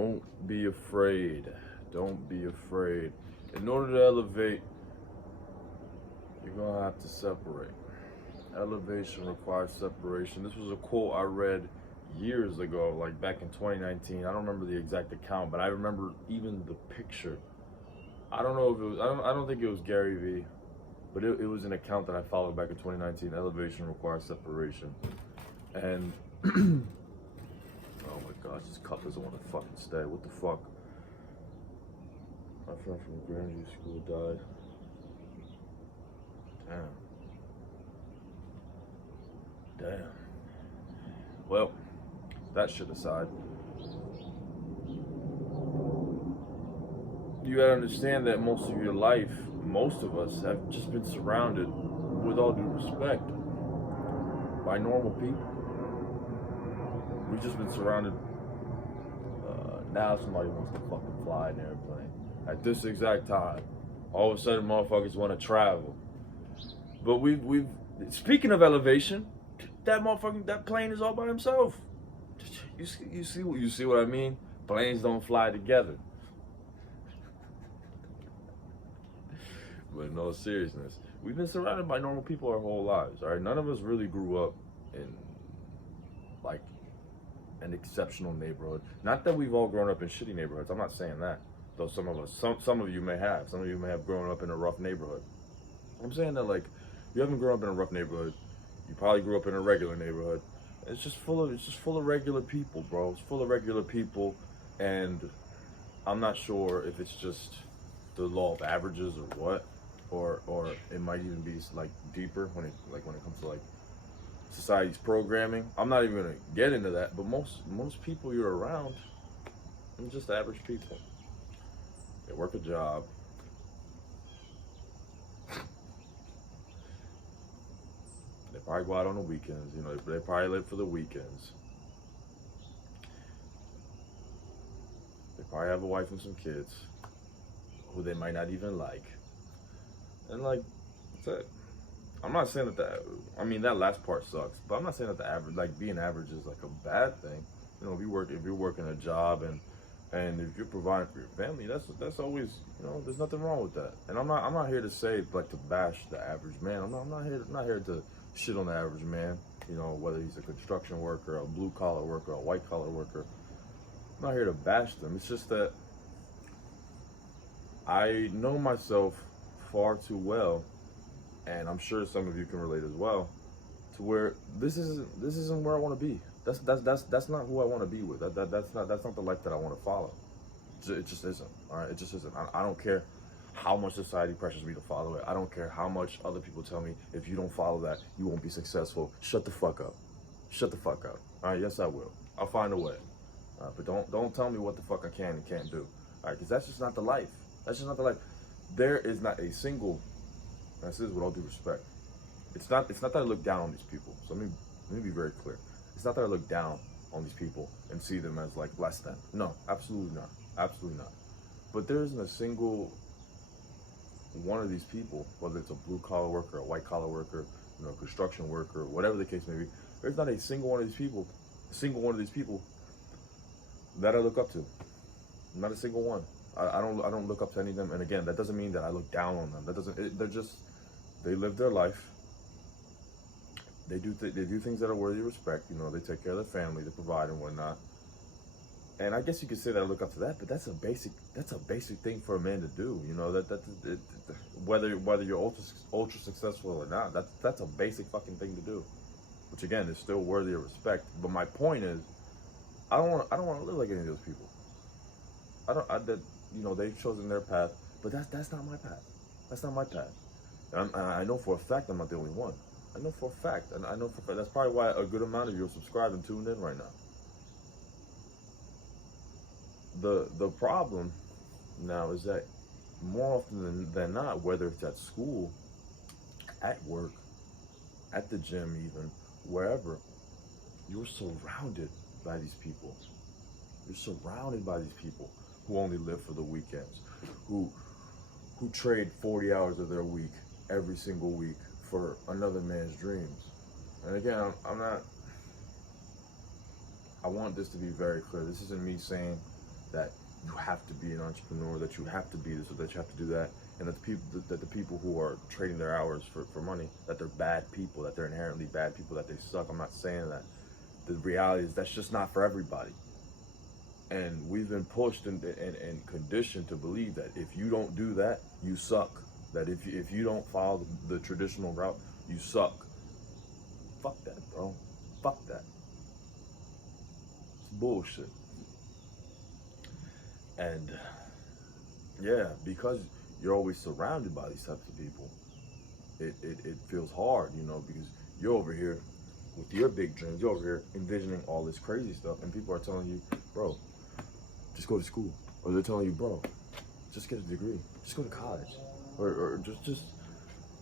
Don't be afraid. Don't be afraid. In order to elevate, you're going to have to separate. Elevation requires separation. This was a quote I read years ago, like back in 2019. I don't remember the exact account, but I remember even the picture. I don't know if it was, I don't think it was Gary Vee, but it was an account that I followed back in 2019. Elevation requires separation. And, oh my gosh, this cup doesn't want to fucking stay. What the fuck? My friend from Grandview School died. Damn. Well, that shit aside, you gotta understand that most of your life, most of us have just been surrounded, with all due respect, by normal people. We've just been surrounded. Now somebody wants to fucking fly an airplane at this exact time. All of a sudden, motherfuckers want to travel. But we've speaking of elevation, that plane is all by himself. You see what I mean? Planes don't fly together. But in all seriousness, we've been surrounded by normal people our whole lives. All right, none of us really grew up in like an exceptional neighborhood. Not that we've all grown up in shitty neighborhoods. I'm not saying that. Though some of you may have. Some of you may have grown up in a rough neighborhood. I'm saying that, like, you haven't grown up in a rough neighborhood. You probably grew up in a regular neighborhood. It's just full of regular people, bro. It's full of regular people, and I'm not sure if it's just the law of averages or what, or it might even be like deeper when it comes to like society's programming. I'm not even gonna get into that, but most people you're around are just average people. They work a job. They probably go out on the weekends, you know, they probably live for the weekends. They probably have a wife and some kids who they might not even like. And like, that's it. I'm not saying that that last part sucks, but I'm not saying that the average, like being average is like a bad thing. You know, if you're working a job and if you're providing for your family, that's always, you know, there's nothing wrong with that. And I'm not here to say like to bash the average man. I'm not here to shit on the average man. You know, whether he's a construction worker, a blue collar worker, a white collar worker. I'm not here to bash them. It's just that I know myself far too well, and I'm sure some of you can relate as well, to where this isn't where I want to be. That's not who I want to be with. That's not the life that I want to follow. It just isn't. All right, it just isn't. I don't care how much society pressures me to follow it. I don't care how much other people tell me, if you don't follow that, you won't be successful. Shut the fuck up. Shut the fuck up. All right, yes I will. I'll find a way. But don't tell me what the fuck I can and can't do. All right, because that's just not the life. That's just not the life. There is not a single. And this is with all due respect. It's not that I look down on these people. So let me be very clear. It's not that I look down on these people and see them as like less than. No, absolutely not. Absolutely not. But there isn't a single one of these people, whether it's a blue collar worker, a white collar worker, you know, construction worker, whatever the case may be, there's not a single one of these people that I look up to. Not a single one. I don't look up to any of them. And again, that doesn't mean that I look down on them. They live their life. They do things that are worthy of respect. You know, they take care of their family, they provide and whatnot. And I guess you could say that I look up to that, but that's a basic thing for a man to do. You know, whether you're ultra successful or not, that's a basic fucking thing to do. Which again is still worthy of respect. But my point is, I don't want to live like any of those people. You know, they've chosen their path, but that's not my path. That's not my path. And I know for a fact I'm not the only one. I know for a fact, and I know for a fact that's probably why a good amount of you are subscribed and tuned in right now. The problem now is that more often than not, whether it's at school, at work, at the gym even, wherever, you're surrounded by these people. You're surrounded by these people who only live for the weekends, who trade 40 hours of their week every single week for another man's dreams. And again, I want this to be very clear. This isn't me saying that you have to be an entrepreneur, that you have to be this, or that you have to do that, and that the people who are trading their hours for money, that they're bad people, that they're inherently bad people, that they suck. I'm not saying that. The reality is that's just not for everybody. And we've been pushed and conditioned to believe that if you don't do that, you suck. That if you don't follow the traditional route, you suck. Fuck that, bro. Fuck that. It's bullshit. And yeah, because you're always surrounded by these types of people, it feels hard, you know, because you're over here with your big dreams, you're over here envisioning all this crazy stuff, and people are telling you, bro, just go to school. Or they're telling you, bro, just get a degree, just go to college. Or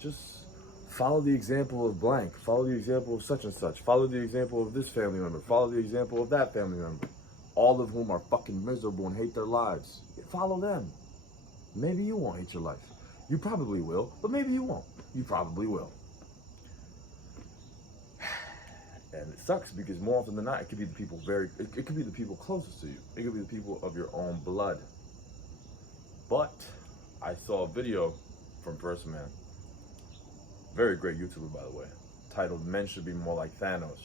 just follow the example of blank, follow the example of such and such, follow the example of this family member, follow the example of that family member, all of whom are fucking miserable and hate their lives. Follow them. Maybe you won't hate your life. You probably will, but maybe you won't. You probably will. And it sucks because more often than not, it could be the people it could be the people closest to you. It could be the people of your own blood. But I saw a video from First Man, very great YouTuber by the way, titled "Men Should Be More Like Thanos."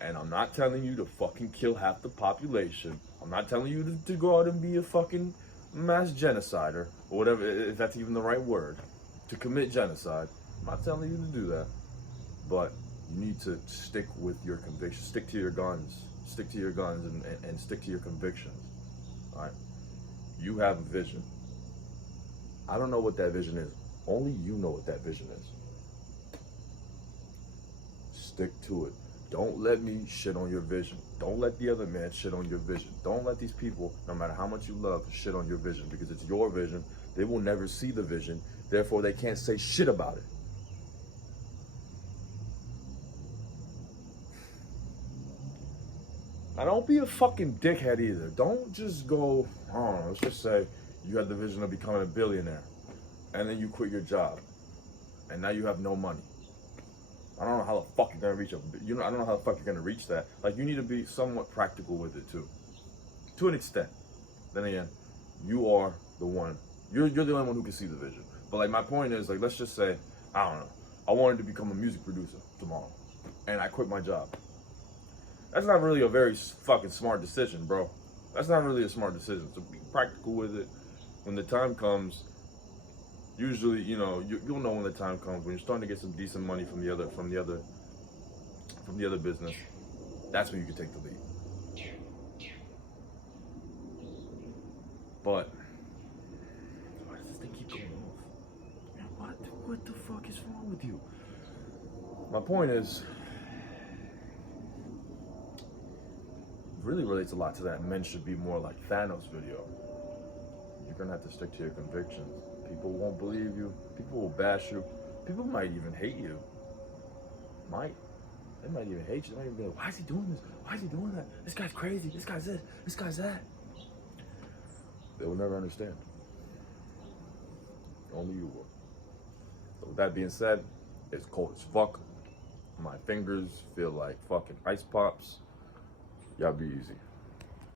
And I'm not telling you to fucking kill half the population. I'm not telling you to go out and be a fucking mass genocider, or whatever, if that's even the right word, to commit genocide. I'm not telling you to do that. But you need to stick with your convictions, stick to your guns, and stick to your convictions. All right? You have a vision. I don't know what that vision is. Only you know what that vision is. Stick to it. Don't let me shit on your vision. Don't let the other man shit on your vision. Don't let these people, no matter how much you love, shit on your vision, because it's your vision. They will never see the vision. Therefore, they can't say shit about it. Now, don't be a fucking dickhead either. Don't just go, I don't know, let's just say you had the vision of becoming a billionaire, and then you quit your job, and now you have no money. I don't know how the fuck you're gonna reach up. I don't know how the fuck you're gonna reach that. Like, you need to be somewhat practical with it too, to an extent. Then again, you are the one. You're the only one who can see the vision. But like, my point is, like, let's just say, I don't know, I wanted to become a music producer tomorrow, and I quit my job. That's not really a very fucking smart decision, bro. That's not really a smart decision. So be practical with it. When the time comes, usually, you know, you'll know when the time comes, when you're starting to get some decent money from the other business. That's when you can take the lead. But why does this thing keep going off? Man, what the fuck is wrong with you? My point is, really relates a lot to that "Men Should Be More Like Thanos" video. You're gonna have to stick to your convictions. People won't believe you. People will bash you. People might even hate you. They might even hate you. They might even be like, why is he doing this? Why is he doing that? This guy's crazy. This guy's this. This guy's that. They will never understand. Only you will. So with that being said, it's cold as fuck. My fingers feel like fucking ice pops. Y'all be easy.